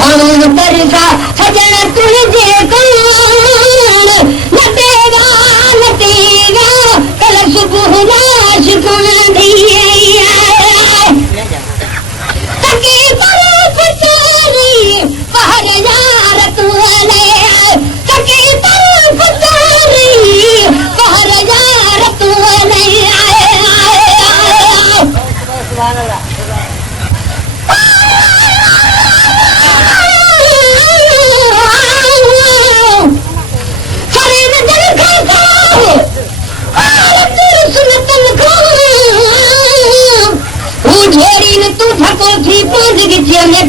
हम तरसा सजन तुझे कौन न तेरा कल सुबह लाश कौन दिए तके तरफ तारी पहर यार तूने तके तरफ तारी पहर यार तूने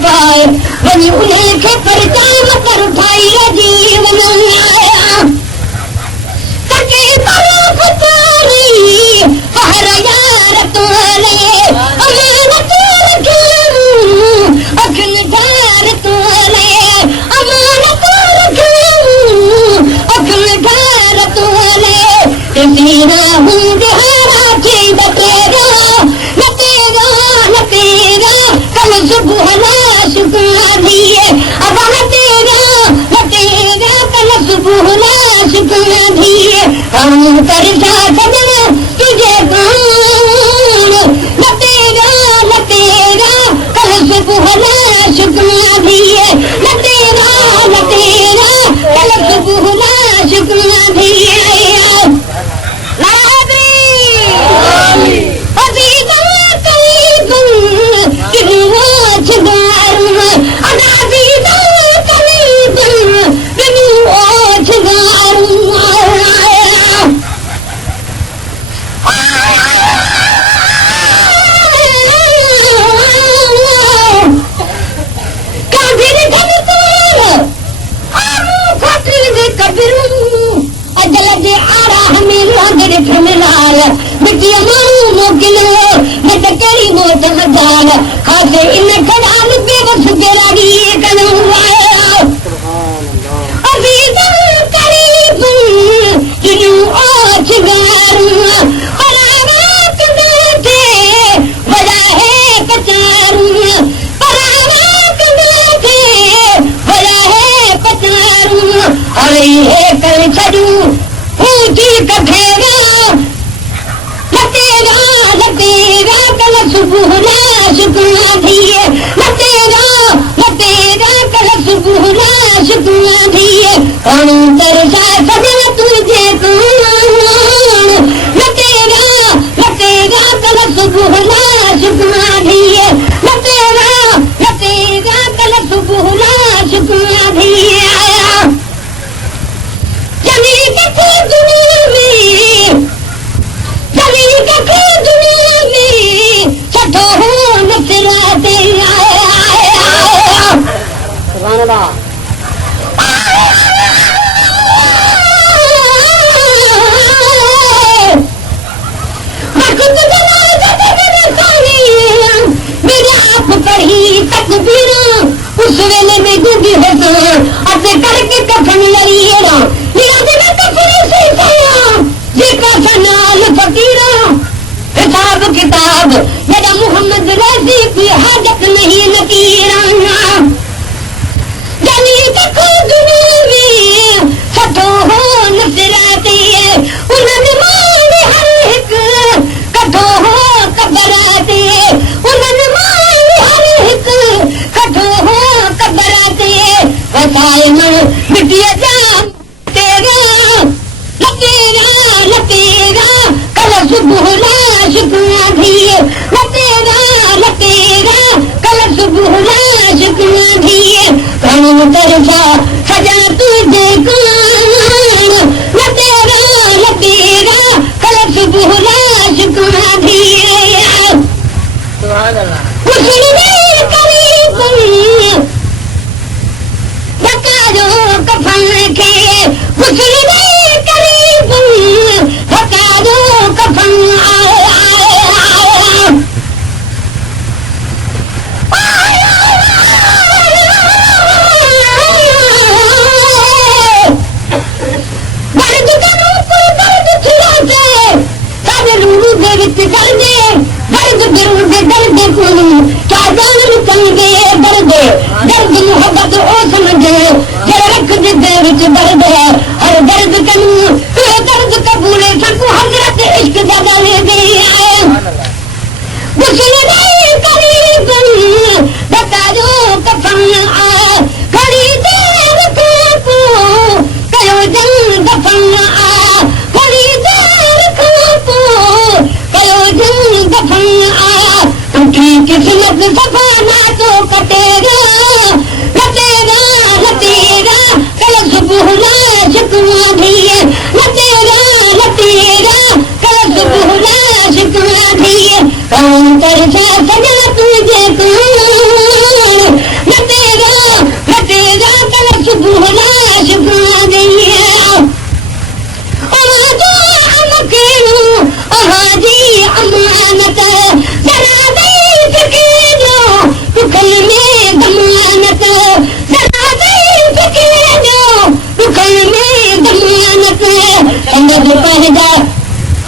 पाए वही उन्हें के परिचय मकर उठाई राजीव आया तके तरफ तारी पहर यार तूने अमानत रखूं अखन घर तूने अमानत रखूं अखन घर तूने तेरा हूँ जहारा के बतेगा न तेरा कल सुबह लाश कौन दिए अब न तेरा कल सुबह लाश कौन दिए हम तरसा सजन तुझे कौन न तेरा कल सुबह लाश कौन दिए न तेरा कल सुबह लाश कौन दिए खाते इन खदान बेबस के लागी कदम आया अभी करीब जिनु आज गारूं परावत थे वजह है कचारूं परावत थे वजह है कचारूं अरे है कर छड़ू ऊंची कठेरा लतेरा कल सुबह लाश कौन दिए लतेरा कल सुबह लाश कौन दिए हम तरसा सजन तुझे कौन लतेरा कल सुबह लाश कौन दिए लतेरा कल सुबह लाश कौन दिए जमी कथे दुनिया में छठो हो नसराते मेरे आप पढ़ी तकबीर उस वेले में डूबी हो अपने करके कफन लड़िएगा नाल फकीरा हिसाब किताब मेरा मोहम्मद रजी की हाजत नहीं नकीरा जानी तको दुनिया छठो हो नसराते उन्होंने मान हर एक कठो हो कबराते उन्होंने मान हर एक कठो हो कबराते वसाए मन मिटिया जान लतेरा कल सुबह लाश कौन दिए लतेरा कल सुबह लाश कौन दिए हम तरसा सजन तुझे कौन लतेरा कल सुबह लाश कौन दिए मुसलमान करीब बता दो कफन के मुसलमान करीब बता दो कफन दर्द दर्द मोहब्बत ओ समझे जे रख दे विच दर्द है हर दर्द कनू दर्द कबूले सकू हजरत इश्क दा गाने दे आए गुस्ल नहीं करी बता जो कफन आ घड़ी देर को कयो जंग दफन आ घड़ी देर को कयो जंग दफन आ उनकी किस्मत सफा ना तो कटेगा लतेगा लतेगा कल सुबह ना शिकवा दिए लतेगा कल सुबह ना शिकवा दिए अंतर से सजा तुझे कौन लतेगा कल सुबह ना शिकवा दिए जी अमानत जरा दई सके जो दुखन में दमानत जरा दई सके जो दुखन में दमानत संगत पह जा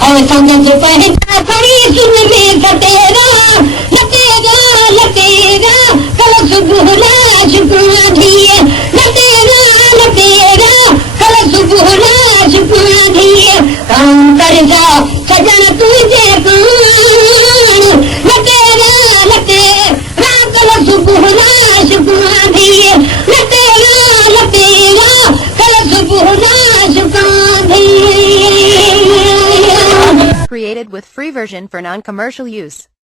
और संगत पह जा खड़ी सुन में कटेगा लतेगा कल सुबह ना शुक्र दिए लतेगा कल सुबह ना शुक्र दिए काम कर जा सजन तुझे कौन लतेगा कल सुबह ना शुक्र दिए लतेगा कल सुबह ना शुक्र दिए Created with free version for non-commercial use.